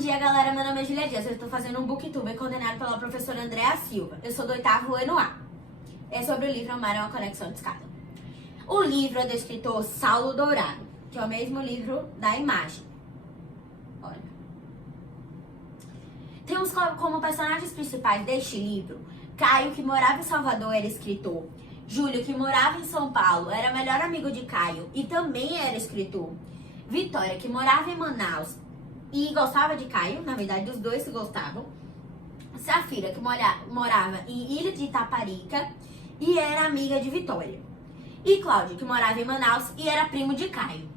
dia, galera. Meu nome é Julia Dias. Eu estou fazendo um booktube coordenado pela professora Andréa Silva. Eu sou do 8º ano A. É sobre o livro Amar é uma Conexão de Escada. O livro é do escritor Saulo Dourado, que é o mesmo livro da imagem. Olha. Temos como personagens principais deste livro Caio, que morava em Salvador, era escritor. Júlio, que morava em São Paulo, era melhor amigo de Caio e também era escritor. Vitória, que morava em Manaus e gostava de Caio, na verdade os dois se gostavam. Safira, que morava em Ilha de Itaparica e era amiga de Vitória. E Cláudio, que morava em Manaus e era primo de Caio.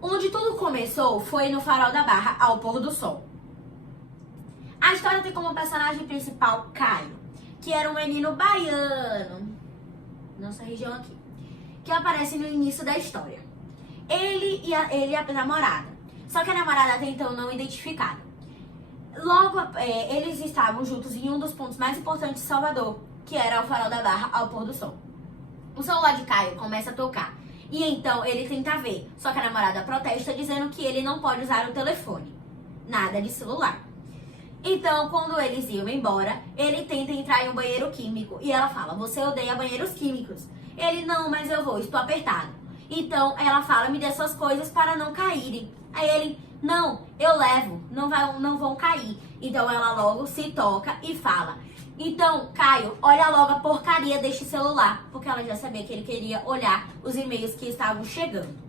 Onde tudo começou foi no Farol da Barra, ao pôr do sol. A história tem como personagem principal Caio, que era um menino baiano, nossa região aqui, que aparece no início da história. Ele e a namorada, só que a namorada até então não identificada. Logo, eles estavam juntos em um dos pontos mais importantes de Salvador, que era o Farol da Barra, ao pôr do sol. O celular de Caio começa a tocar, e então ele tenta ver, só que a namorada protesta dizendo que ele não pode usar o telefone, nada de celular. Então, quando eles iam embora, ele tenta entrar em um banheiro químico e ela fala: "Você odeia banheiros químicos?" Ele: "Não, mas eu vou, estou apertado." Então, ela fala: "Me dê suas coisas para não caírem." Aí ele: "Não, eu levo, não vão cair." Então, ela logo se toca e fala: "Então, Caio, olha logo a porcaria deste celular." Porque ela já sabia que ele queria olhar os e-mails que estavam chegando.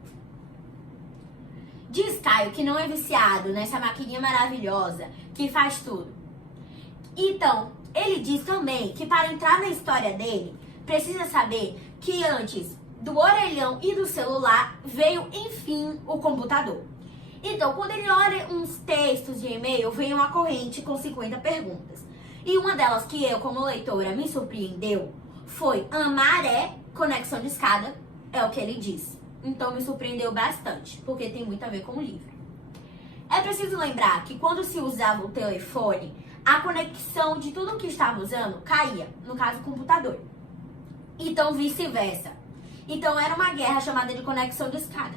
Diz Caio que não é viciado nessa maquininha maravilhosa que faz tudo. Então, ele diz também que para entrar na história dele, precisa saber que antes do orelhão e do celular veio, enfim, o computador. Então, quando ele olha uns textos de e-mail, vem uma corrente com 50 perguntas. E uma delas que eu, como leitora, me surpreendeu foi: amar é conexão de escada, é o que ele diz. Então me surpreendeu bastante, porque tem muito a ver com o livro. É preciso lembrar que quando se usava o telefone, a conexão de tudo que estava usando caía, no caso o computador. Então vice-versa. Então era uma guerra chamada de conexão de escada.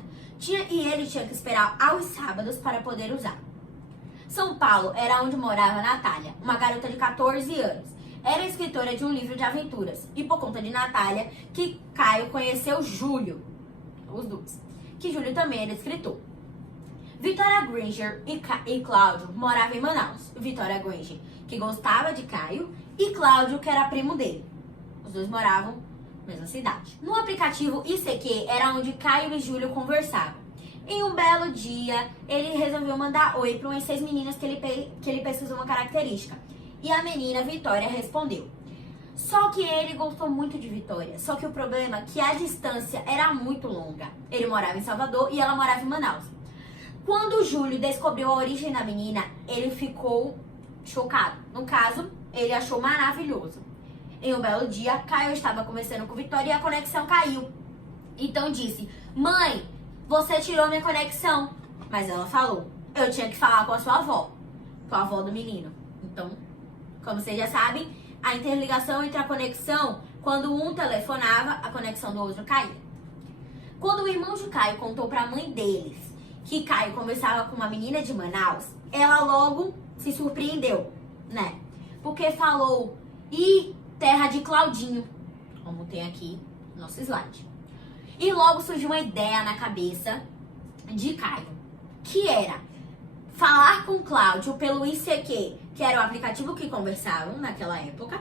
E ele tinha que esperar aos sábados para poder usar. São Paulo era onde morava Natália, uma garota de 14 anos. Era escritora de um livro de aventuras. E por conta de Natália, que Caio conheceu Júlio. Os dois. Que Júlio também era escritor. Vitória Granger e Cláudio moravam em Manaus. Vitória Granger, que gostava de Caio, e Cláudio, que era primo dele. Os dois moravam na mesma cidade. No aplicativo ICQ era onde Caio e Júlio conversavam. Em um belo dia, ele resolveu mandar oi para umas 6 meninas que ele pesquisou uma característica. E a menina Vitória respondeu. Só que ele gostou muito de Vitória. Só que o problema é que a distância era muito longa. Ele morava em Salvador e ela morava em Manaus. Quando o Júlio descobriu a origem da menina, ele ficou chocado. No caso, ele achou maravilhoso. Em um belo dia, Caio estava conversando com Vitória e a conexão caiu. Então disse: "Mãe, você tirou minha conexão." Mas ela falou: "Eu tinha que falar com a sua avó." Com a avó do menino. Então, como vocês já sabem, a interligação entre a conexão, quando um telefonava, a conexão do outro caía. Quando o irmão de Caio contou para a mãe deles que Caio conversava com uma menina de Manaus, ela logo se surpreendeu, né? Porque falou: "Ih, terra de Claudinho", como tem aqui no nosso slide. E logo surgiu uma ideia na cabeça de Caio, que era falar com Cláudio pelo ICQ, que era o aplicativo que conversavam naquela época,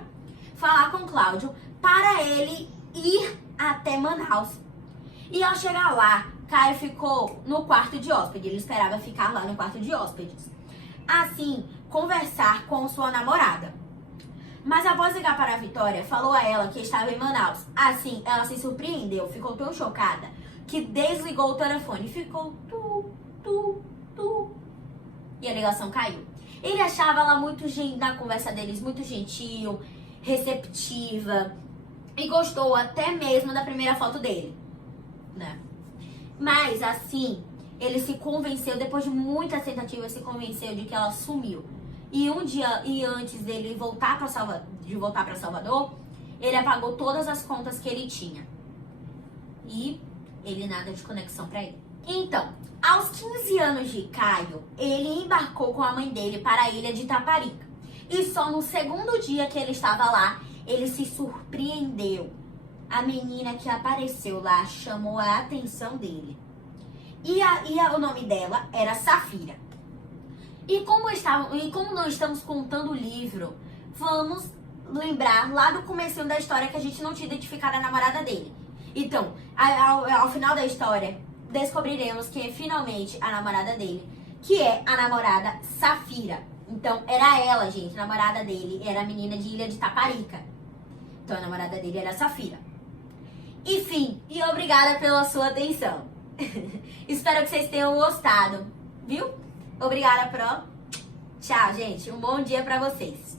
falar com Cláudio para ele ir até Manaus. E ao chegar lá, Caio ficou no quarto de hóspede, ele esperava ficar lá no quarto de hóspedes. Assim, conversar com sua namorada. Mas após ligar para a Vitória, falou a ela que estava em Manaus. Assim, ela se surpreendeu, ficou tão chocada que desligou o telefone e ficou e a ligação caiu. Ele achava ela na conversa deles, muito gentil, receptiva e gostou até mesmo da primeira foto dele, né? Mas assim, ele se convenceu, depois de muitas tentativas, se convenceu de que ela sumiu. E antes dele voltar para Salvador, ele apagou todas as contas que ele tinha. E ele nada de conexão para ele. Então, aos 15 anos de Caio, ele embarcou com a mãe dele para a ilha de Taparica. E só no segundo dia que ele estava lá, ele se surpreendeu. A menina que apareceu lá chamou a atenção dele. O nome dela era Safira. E como não estamos contando o livro, vamos lembrar lá do comecinho da história que a gente não tinha identificado a namorada dele. Então, ao final da história, descobriremos que é finalmente a namorada dele, que é a namorada Safira. Então, era ela, gente, a namorada dele era a menina de Ilha de Taparica. Então, a namorada dele era a Safira. Enfim, e obrigada pela sua atenção. Espero que vocês tenham gostado, viu? Obrigada, Pro. Tchau, gente. Um bom dia pra vocês.